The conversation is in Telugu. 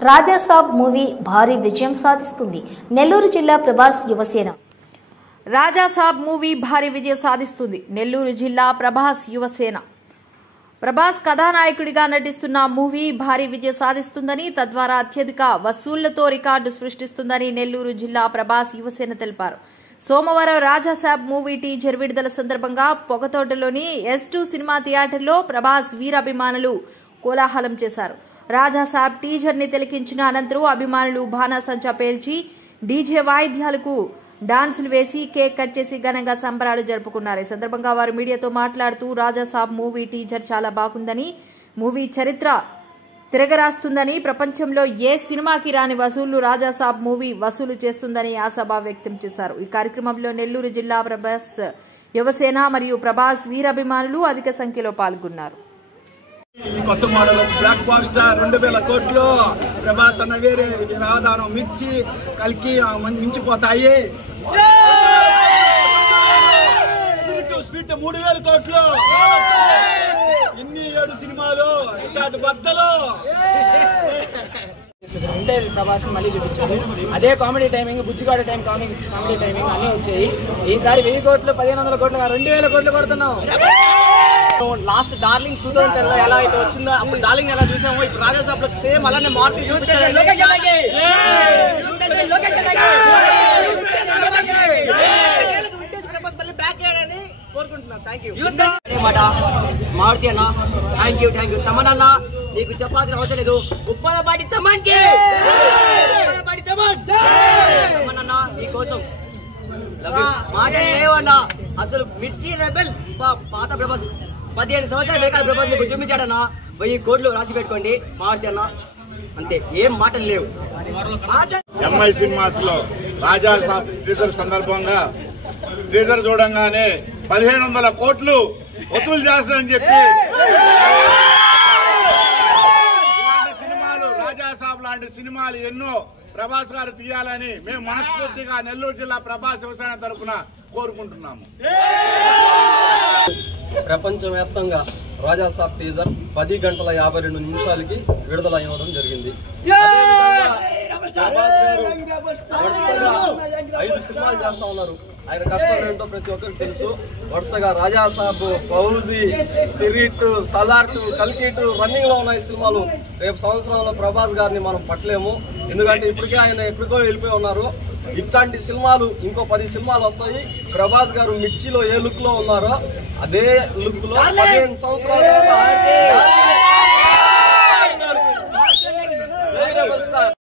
రాజాసాబ్ మూవీ భారీ విజయం సాధిస్తుంది. నెల్లూరు జిల్లా ప్రభాస్ యువసేన. రాజాసాబ్ మూవీ భారీ విజయం సాధిస్తుంది. నెల్లూరు జిల్లా ప్రభాస్ యువసేన. ప్రభాస్ కథానాయకుడిగా నటిస్తున్న మూవీ భారీ విజయం సాధిస్తుందని, తద్వారా అత్యధిక వసూళ్లతో రికార్డు సృష్టిస్తుందని నెల్లూరు జిల్లా ప్రభాస్ యువసేన తెలిపారు. సోమవారం రాజాసాబ్ మూవీ టీజర్ విడుదల సందర్భంగా పొగతోటలోని S2 సినిమా థియేటర్లో ప్రభాస్ వీరాభిమానులు కోలాహలం చేశారు. రాజాసాబ్ టీజర్ ని తిలకించిన అనంతరం అభిమానులు బాణాసంచా పేల్చి డీజే వాయిద్యాలకు డాన్సులు వేసి కేక్ కట్ చేసి ఘనంగా సంబరాలు జరుపుకున్నారు. ఈ సందర్భంగా వారు మీడియాతో మాట్లాడుతూ రాజాసాబ్ మూవీ టీజర్ చాలా బాగుందని, మూవీ చరిత్ర తిరగరాస్తుందని, ప్రపంచంలో ఏ సినిమాకి రాని వసూళ్లు రాజాసాబ్ మూవీ వసూలు చేస్తుందని ఆశాభావం వ్యక్తం చేశారు. ఈ కార్యక్రమంలో నెల్లూరు జిల్లా ప్రభాస్ యువసేన మరియు ప్రభాస్ వీరాభిమానులు అధిక సంఖ్యలో పాల్గొన్నారు. ఈ కొత్త మోడల్ బ్లాక్ బాస్టర్ 2000 కోట్లు ప్రభాస్ అన్న వేరే వ్యవధానం మిర్చి కలికి మించిపోతాయి. స్పీడ్ 3000 కోట్లు ఇన్ని 7 సినిమాలు ఇట్లాంటి బద్దలు ప్రభాస్ మళ్ళీ చూపించాడు. అదే కామెడీ టైమింగ్, బుజ్జిగాడ టైం కామెడీ టైమింగ్ అన్నీ వచ్చాయి. ఈసారి 1000 కోట్లు 1500 కోట్లు 2000 కోట్లు కొడుతున్నాం. లాస్ట్ డార్లింగ్ 2010 లో ఎలా అయితే వచ్చిందో అప్పుడు డార్లింగ్ ఎలా చూసామో ఇప్పుడు రాజాసాబ్ లో సేమ్ అలానే మార్పు కోరుకుంటున్నాను. మారుతి అన్న థ్యాంక్ యూ. తమన్ అన్న నీకు చెప్పాల్సిన అవసరం లేదు. ఉప్పలపాటి తమన్కి తమన్ అన్న నీకోసం మాట ఏమన్నా. అసలు మిర్చి రెబెల్ పాత ప్రభాస్ 15 సంవత్సరాల వేకాల ప్రభాస్ నీకు చూపించాడన్నా. 1000 కోట్లు రాసి పెట్టుకోండి మారుతి అన్న, అంతే, ఏం మాటలు లేవు. ఎంఐ సినిమాస్ లో రాజాసాబ్ టీజర్ సందర్భంగా టీజర్ చూడంగానే 1500 కోట్లు వసూలు చేస్తారని చెప్పి ఇలాంటి సినిమాలు రాజాసాబ్ లాంటి సినిమాలు ఎన్నో ప్రభాస్ గారు తీయాలని మేము మనస్ఫూర్తిగా నెల్లూరు జిల్లా ప్రభాస్ యువసేన తరఫున కోరుకుంటున్నాము. ప్రపంచవ్యాప్తంగా రాజాసాబ్ టీజర్ 10 గంటల 52 నిమిషాలకి విడుదల అవ్వడం జరిగింది. ప్రభాస్ గారు వరుసగా 5 సినిమాలు చేస్తా ఉన్నారు. ఆయన కష్టం ఏంటో ప్రతి ఒక్కరికి తెలుసు. వరుసగా రాజాసాబ్, ఫౌజీ, స్పిరిట్, సలార్, కల్కి రన్నింగ్ లో ఉన్నాయి సినిమాలు. రేపు సంవత్సరంలో ప్రభాస్ గారిని మనం పట్టలేము, ఎందుకంటే ఇప్పటికే ఆయన ఎక్కడికో వెళ్ళిపోయి ఉన్నారు. ఇట్లాంటి సినిమాలు ఇంకో 10 సినిమాలు వస్తాయి. ప్రభాస్ గారు మిర్చిలో ఏ లుక్ లో ఉన్నారో అదే లుక్ లో 15 సంవత్సరాల